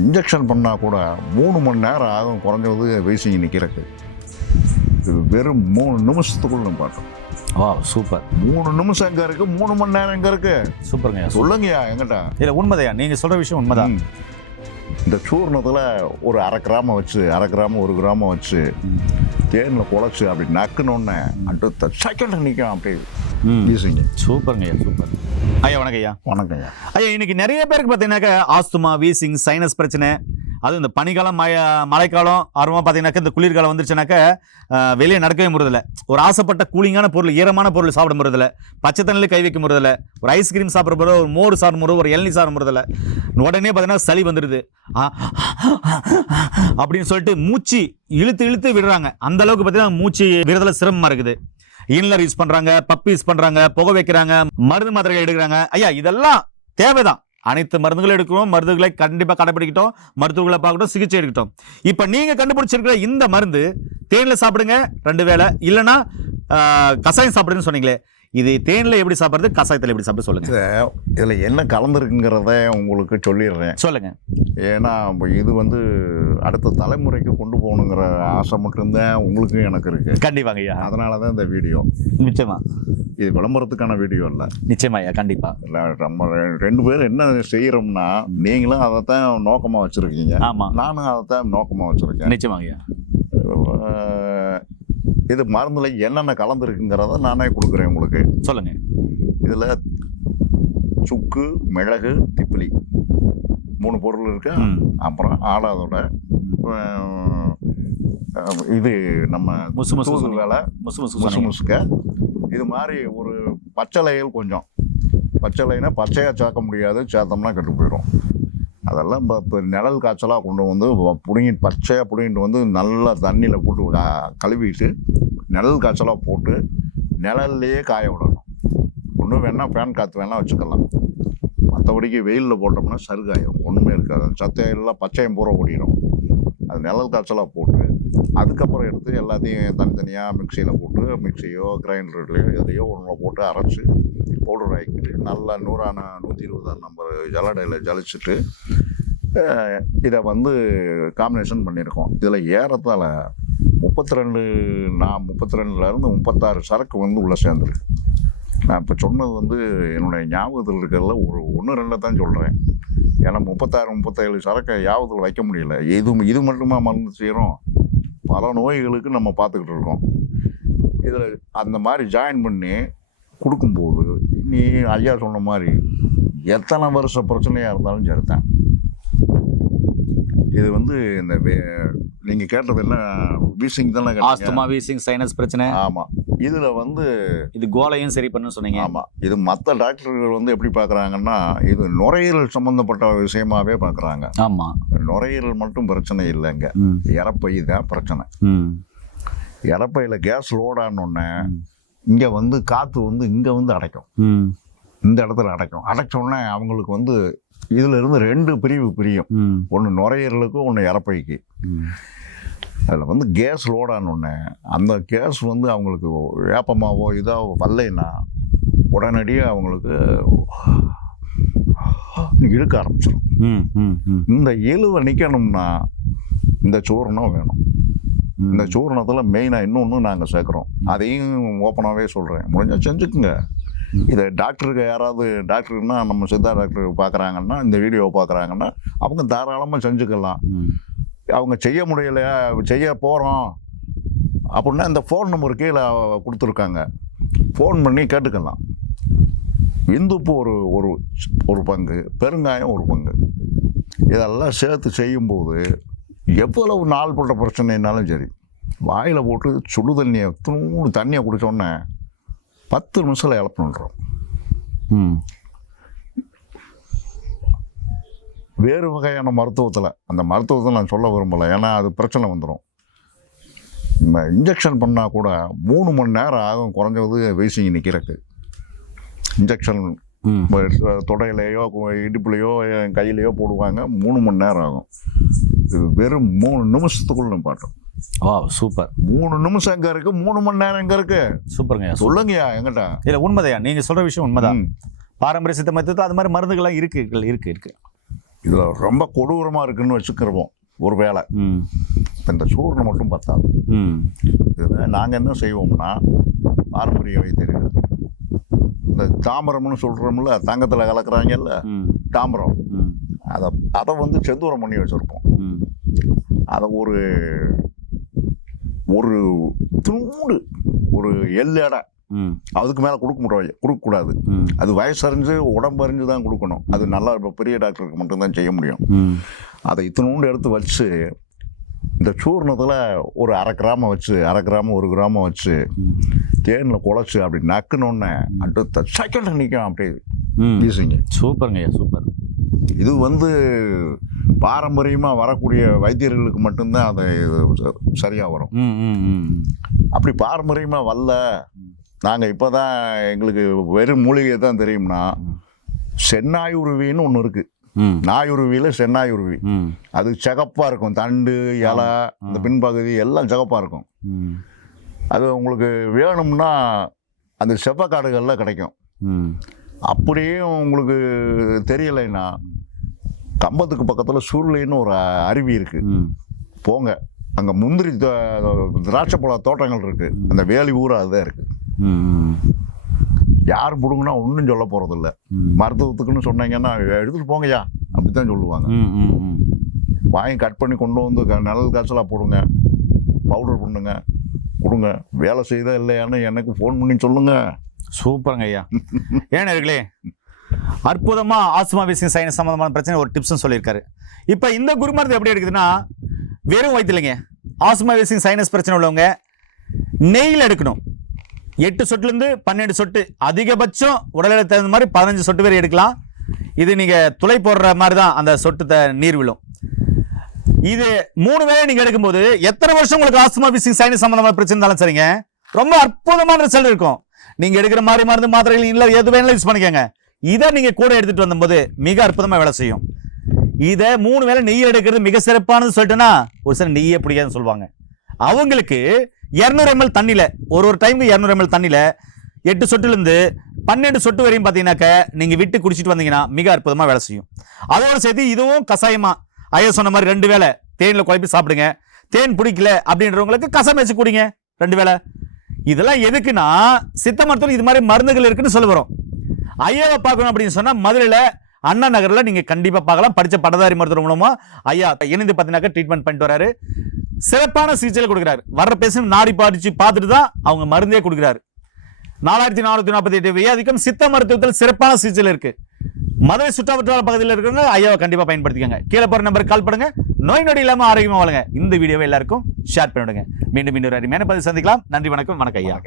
Injection பண்ணால் கூட 3 மணி நேரம் ஆகும் குறைஞ்சது வீசிங் நிற்கிறதுக்கு. இது வெறும் 3 நிமிஷத்துக்குள்ள நம்ம பார்த்தோம். வா சூப்பர். 3 நிமிஷம் எங்கே இருக்குது, 3 மணி நேரம் எங்கே இருக்குது? சூப்பருங்கய்யா. சொல்லுங்கய்யா எங்கிட்ட. இல்லை உண்மைதையா, நீங்கள் சொல்கிற விஷயம் உண்மைதான். இந்த சூர்ணத்தில் ஒரு 1/2 கிராமம் வச்சு 1/2 கிராமம் 1 கிராமம் வச்சு தேனில் குழச்சி அப்படி நக்குனோடனே அடுத்த செகண்ட் நிற்கும் அப்படி வீசிங்க. சூப்பருங்கய்யா சூப்பர். ஐயா வணக்கம் ஐயா. வணக்கம் ஐயா. ஐயா இன்னைக்கு நிறைய பேருக்கு பார்த்தீங்கன்னாக்கா ஆஸ்துமா, வீசிங், சைனஸ் பிரச்சனை, அதுவும் இந்த பனிக்காலம் மழைக்காலம் அப்புறமா பார்த்தீங்கன்னாக்கா இந்த குளிர்காலம் வந்துருச்சுனாக்கா வெளியே நடக்கவே முடியதில்ல. ஒரு ஆசைப்பட்ட கூலிங்கான பொருள், ஈரமான பொருள் சாப்பிட முடியதில்ல, பச்சை தண்ணியில் கை வைக்க முடியதில்ல, ஒரு ஐஸ்கிரீம் சாப்பிட்ற போது, ஒரு மோர் சாப்பிடும் போது, ஒரு இளநீ சாப்பிட முடியதில்ல, உடனே பார்த்தீங்கன்னா சளி வந்துடுது அப்படின்னு சொல்லிட்டு மூச்சு இழுத்து இழுத்து விடுறாங்க. அந்த அளவுக்கு பார்த்தீங்கன்னா மூச்சு விடுறதுல சிரமமாக இருக்குது. இன்லர் யூஸ் பண்றாங்க, பப் யூஸ் பண்றாங்க, புகை வைக்கிறாங்க, மருந்து மாத்திரைகள் எடுக்கிறாங்க. ஐயா இதெல்லாம் தேவைதான். அனைத்து மருந்துகளும் எடுக்கணும், மருந்துகளை கண்டிப்பா கடைபிடிக்கட்டும், மருத்துவர்களை பார்க்கட்டும், சிகிச்சை எடுக்கட்டும். இப்ப நீங்க கண்டுபிடிச்சிருக்கிற இந்த மருந்து தேன்ல சாப்பிடுங்க 2 வேளை, இல்லைன்னா கசாயம் சாப்பிடுன்னு சொன்னீங்களே, இது தேன்ல எப்படி சாப்பிடுறது, கசாயத்தில் எப்படி சாப்பிட சொல்லுங்க. இதில் என்ன கலந்துருக்குங்கிறத உங்களுக்கு சொல்லிடுறேன். சொல்லுங்க. ஏன்னா இது அடுத்த தலைமுறைக்கு கொண்டு போகணுங்கிற ஆசை மட்டும்தான் உங்களுக்கு எனக்கு இருக்கு. கண்டிப்பாங்க ஐயா. அதனால தான் இந்த வீடியோ. நிச்சயமா இது விளம்பரத்துக்கான வீடியோ இல்லை. நிச்சயமா ஐயா, கண்டிப்பா. இல்லை நம்ம 2 பேரும் என்ன செய்யறோம்னா, நீங்களும் அதைத்தான் நோக்கமாக வச்சிருக்கீங்க, ஆமா, நானும் அதைத்தான் நோக்கமாக வச்சிருக்கேன். நிச்சயமாங்க ஐயா. இது மருந்துல என்னென்ன கலந்துருக்குங்கிறத நானே கொடுக்குறேன் உங்களுக்கு. சொல்லுங்க. இதில் சுக்கு, மிளகு, திப்பிலி 3 பொருள் இருக்கு. அப்புறம் ஆடாதோட இது நம்ம முசு வேலை, முசுக்க, இது மாதிரி ஒரு பச்சளைகள் கொஞ்சம். பச்சளைனா பச்சையாக சேர்க்க முடியாது, சேர்த்தோம்னா கெட்டு போயிடும். அதெல்லாம் இப்போ நிழல் காய்ச்சலாக கொண்டு வந்து பச்சையாக பிடிங்கிட்டு நல்லா தண்ணியில் போட்டு கழுவிட்டு நிழல் காய்ச்சலாக போட்டு நிழல்லையே காய விடணும். ஒன்றும் வேணால் ஃபேன் காற்று வேணால் வச்சுக்கலாம். மற்றபடிக்கு வெயிலில் போட்டோம்னா சருகாயிடும், ஒன்றுமே இருக்காது. சத்தையெல்லாம் பச்சையம் பூரா ஓடிடும். அது நிழல் காய்ச்சலாக போட்டு அதுக்கப்புறம் எடுத்து எல்லாத்தையும் தனித்தனியாக மிக்சியில் போட்டு, மிக்சியோ கிரைண்டர்லையோ எதையோ ஒன்றில் போட்டு அரைச்சி பவுடர் ஆக்கிட்டு நல்லா 120 நம்பர் ஜலடையில் ஜலிச்சுட்டு இதை காம்பினேஷன் பண்ணியிருக்கோம். இதில் ஏறத்தால் 32லேருந்து 36 சரக்கு உள்ளே சேர்ந்துருக்கு. நான் இப்போ சொன்னது என்னுடைய ஞாபகத்தில் இருக்கிறதுல ஒரு 1-2 தான் சொல்கிறேன். ஏன்னா 36-37 சரக்கை ஞாபகத்தில் வைக்க முடியல. இது மட்டுமா மருந்து செய்கிறோம், பல நோய்களுக்கு நம்ம பார்த்துக்கிட்டு இருக்கோம். இதில் அந்த மாதிரி ஜாயின் பண்ணி கொடுக்கும்போது நீ ஐயா சொன்ன மாதிரி எத்தனை வருஷ பிரச்சனையாக இருந்தாலும் சரிதான். இது இந்த நீங்கள் கேட்டது என்ன, வீசிங் தானே? ஆஸ்துமா, வீசிங், சைனஸ் பிரச்சனை. ஆமாம். இதில் இது கோலையும் சரி பண்ணு சொன்னீங்க. ஆமாம். இது மற்ற டாக்டர்கள் எப்படி பார்க்குறாங்கன்னா, இது நுரையீரல் சம்மந்தப்பட்ட விஷயமாகவே பார்க்குறாங்க. ஆமாம். நுரையீரல் மட்டும் பிரச்சனை இல்லைங்க, இறப்பை தான் பிரச்சனை. இறப்பையில் கேஸ் லோடானோடனே இங்கே காற்று இங்கே அடைக்கும், இந்த இடத்துல அடைக்கும். அடைச்சோடனே அவங்களுக்கு இதில் இருந்து 2 பிரிவு பிரியும். ஒன்று நுரையீரலுக்கு, ஒன்று இறப்பைக்கு. அதில் கேஸ் லோடானோடனே அந்த கேஸ் அவங்களுக்கு வேப்பமாவோ இதோ வரலைன்னா உடனடியாக அவங்களுக்கு இழுக்க ஆரம்பிச்சிடும். இந்த இழுவை நிற்கணும்னா இந்த சூரணம் வேணும். இந்த சூரணத்தில் மெயினாக இன்னொன்று நாங்கள் சேர்க்குறோம். அதையும் ஓப்பனாகவே சொல்கிறேன், முடிஞ்சால் செஞ்சுக்குங்க. இதை டாக்டருக்கு யாராவது டாக்டர்னா நம்ம சித்தா டாக்டர் பார்க்குறாங்கன்னா, இந்த வீடியோவை பார்க்குறாங்கன்னா அவங்க தாராளமாக செஞ்சுக்கலாம். அவங்க செய்ய முடியலையா, செய்ய போகிறோம் அப்படின்னா இந்த ஃபோன் நம்பர் கீழே கொடுத்துருக்காங்க, ஃபோன் பண்ணி கேட்டுக்கலாம். இந்துப்பு ஒரு பங்கு, பெருங்காயம் 1 பங்கு, இதெல்லாம் சேர்த்து செய்யும்போது எவ்வளவு நாள் போட்ட பிரச்சனைனாலும் சரி, வாயில் போட்டு சுடு தண்ணியை தண்ணியை குடித்தோடனே 10 நிமிஷத்தில் இழப்புன்றோம். வேறு வகையான மருத்துவத்தில், அந்த மருத்துவத்தை நான் சொல்ல விரும்பலை, ஏன்னா அது பிரச்சனை வந்துடும். இன்ஜெக்ஷன் பண்ணால் கூட 3 மணி நேரம் ஆகும் குறைஞ்சது வீசிங் நிற்கிறதுக்கு. இன்ஜெக்ஷன் தொடையிலையோ இடுப்புலையோ கையிலையோ போடுவாங்க, 3 மணி நேரம் ஆகும். இது வெறும் 3 நிமிஷத்துக்குள்ள நிப்பாட்டும். சூப்பர். 3 நிமிஷம் எங்கே இருக்குது, 3 மணி நேரம் எங்கே இருக்குது? சூப்பருங்கய்யா. சொல்லுங்கய்யா எங்கிட்ட. இல்லை உண்மைதையா, நீங்கள் சொல்கிற விஷயம் உண்மைதான். பாரம்பரிய சித்த மருத்துவத்தில் அது மாதிரி மருந்துகள்லாம் இருக்கு. இதில் ரொம்ப கொடூரமாக இருக்குன்னு வச்சுக்கிறோம் ஒரு வேளை. இந்த சூர்ணம் மட்டும் பத்தாது. இதில் நாங்கள் என்ன செய்வோம்னா, பாரம்பரிய வைத்தியர்கள் இந்த தாமிரம்னு சொல்கிறோம்ல, தங்கத்தில் கலக்குறாங்கல்ல தாமிரம், அதை வந்து செந்தூரம் பண்ணி வச்சுருப்போம். அதை ஒரு துண்டு ஒரு எடை அதுக்கு மேலே கொடுக்கக்கூடாது. அது வயசறிஞ்சு உடம்பறிஞ்சு தான் கொடுக்கணும். அது நல்லா இப்போ பெரிய டாக்டருக்கு மட்டும்தான் செய்ய முடியும். அதை இத்தினூண்டு எடுத்து வச்சு இந்த சூர்ணத்தில் ஒரு 1/2 கிராம வச்சு 1/2 கிராமம் 1 கிராமம் வச்சு தேனில் குழச்சி அப்படி நக்குனோடனே அடுத்த செகண்ட் நிற்கும் அப்படியே வீசுங்க. சூப்பருங்க, சூப்பர். இது வந்து பாரம்பரியமாக வரக்கூடிய வைத்தியர்களுக்கு மட்டும்தான் அதை சரியாக வரும். அப்படி பாரம்பரியமாக வரல, நாங்கள் இப்போ தான் எங்களுக்கு வெறும் மூலிகை தான் தெரியும்னா, சென்னாயுருவின்னு ஒன்று இருக்குது. நாயுருவியில் சென்னாயுருவி, அது சிகப்பாக இருக்கும். தண்டு இலை இந்த பின்பகுதி எல்லாம் சிகப்பாக இருக்கும். அது உங்களுக்கு வேணும்னா அந்த செப்பக்காடுகளில் கிடைக்கும். அப்படியே உங்களுக்கு தெரியலைன்னா கம்பத்துக்கு பக்கத்தில் சுருளின்னு ஒரு அருவி இருக்குது, போங்க. அங்கே முந்திரி திராட்சை பழ தோட்டங்கள் இருக்குது. அந்த வேலி ஊரா அதுதான் இருக்குது. யார் பிடுங்கன்னா ஒன்றும் சொல்ல போகிறதில்ல. மருத்துவத்துக்குன்னு சொன்னீங்கன்னா எடுத்துகிட்டு போங்கய்யா அப்படி தான் சொல்லுவாங்க. வாங்கி கட் பண்ணி கொண்டு வந்து நிழல் காய்ச்சலாக போடுங்க, பவுடர் பண்ணுங்க, கொடுங்க. வேலை செய்தா இல்லையான்னு எனக்கு ஃபோன் பண்ணி சொல்லுங்க. சூப்பருங்க ஐயா. ஏன்னர்களே, அற்புதமா ஆஸ்துமா வீசிங் சைனஸ் சம்பந்தமான பிரச்சனை ஒரு டிப்ஸ் சொல்லியிருக்காரு. இப்போ இந்த குருமருந்து எப்படி இருக்குதுன்னா, வெறும் வயிற்றுலைங்க ஆஸ்துமா வீசிங் சைனஸ் பிரச்சனை உள்ளவங்க நெய்யில் எடுக்கணும். 8 சொட்டுலேருந்து 12 சொட்டு, அதிகபட்சம் உடல்நிலை தகுந்த மாதிரி 15 சொட்டு வரை எடுக்கலாம். இது நீங்கள் துளை போடுற மாதிரி தான் அந்த சொட்டு நீர் விழும். இது 3 வேளை நீங்கள் எடுக்கும்போது எத்தனை வருஷம் உங்களுக்கு ஆஸ்துமா வீசிங் சைனஸ் சம்பந்தமான பிரச்சனை இருந்தாலும் சரிங்க, ரொம்ப அற்புதமான ரிசல்ட் இருக்கும். நீங்கள் எடுக்கிற மாதிரி மருந்து மாத்திரைகள் இல்லை எது வேணாலும் யூஸ் பண்ணிக்கோங்க. இதை நீங்கள் கூட எடுத்துகிட்டு வந்தபோது மிக அற்புதமாக வேலை செய்யும். இதை 3 வேளை நெய் எடுக்கிறது மிக சிறப்பானது சொல்லிட்டுன்னா, ஒரு சில நெய்யே பிடிக்காதுன்னு சொல்லுவாங்க. அவங்களுக்கு 200 ml தண்ணியில் ஒரு டைமுக்கு 200 ml தண்ணியில் 8 சொட்டுலேருந்து 12 சொட்டு வரையும் பார்த்தீங்கன்னாக்க நீங்கள் விட்டு குடிச்சிட்டு வந்தீங்கன்னா மிக அற்புதமாக வேலை செய்யும். அதோடு சேர்த்து இதுவும் கஷாயமாக ஐயா சொன்ன மாதிரி 2 வேளை தேனில் குழப்பி சாப்பிடுங்க. தேன் பிடிக்கல அப்படின்றவங்களுக்கு கஷாயம் வச்சு குடிங்க 2 வேளை. இதெல்லாம் எதுக்குன்னா, சித்த மருத்துவம் இது மாதிரி மருந்துகள் இருக்குன்னு சொல்ல வரும். ஐயாவை பார்க்கணும் அப்படின்னு சொன்னால் மதுரையில் அண்ணா நகரில் நீங்கள் கண்டிப்பாக பார்க்கலாம். படித்த பட்டதாரி மருத்துவர் மூலமாக ஐயா இணைந்து பார்த்தீங்கன்னாக்க ட்ரீட்மெண்ட் பண்ணிட்டு வராரு. சிறப்பான சிகிச்சைகள் கொடுக்குறாரு. வர்ற பேஷண்ட் நாடி பாடிச்சு பார்த்துட்டு தான் அவங்க மருந்தே கொடுக்குறாரு. 4448 வியாதிக்கும் சித்த மருத்துவத்தில் சிறப்பான சிகிச்சைகள் இருக்கு. மதுரை சுற்றுவட்டார பகுதியில் இருக்கிறவங்க ஐயாவை கண்டிப்பாக பயன்படுத்திக்கங்க. கீழே போகிற நம்பருக்கு கால் பண்ணுங்க. நோய் நொடி இல்லாமல் ஆரோக்கியமாக வாழுங்க. இந்த வீடியோவை எல்லாருக்கும் ஷேர் பண்ணிவிடுங்க. மீண்டும் இன்னொரு அருமையான பதிவு சந்திக்கலாம். நன்றி, வணக்கம். வணக்கம் ஐயா.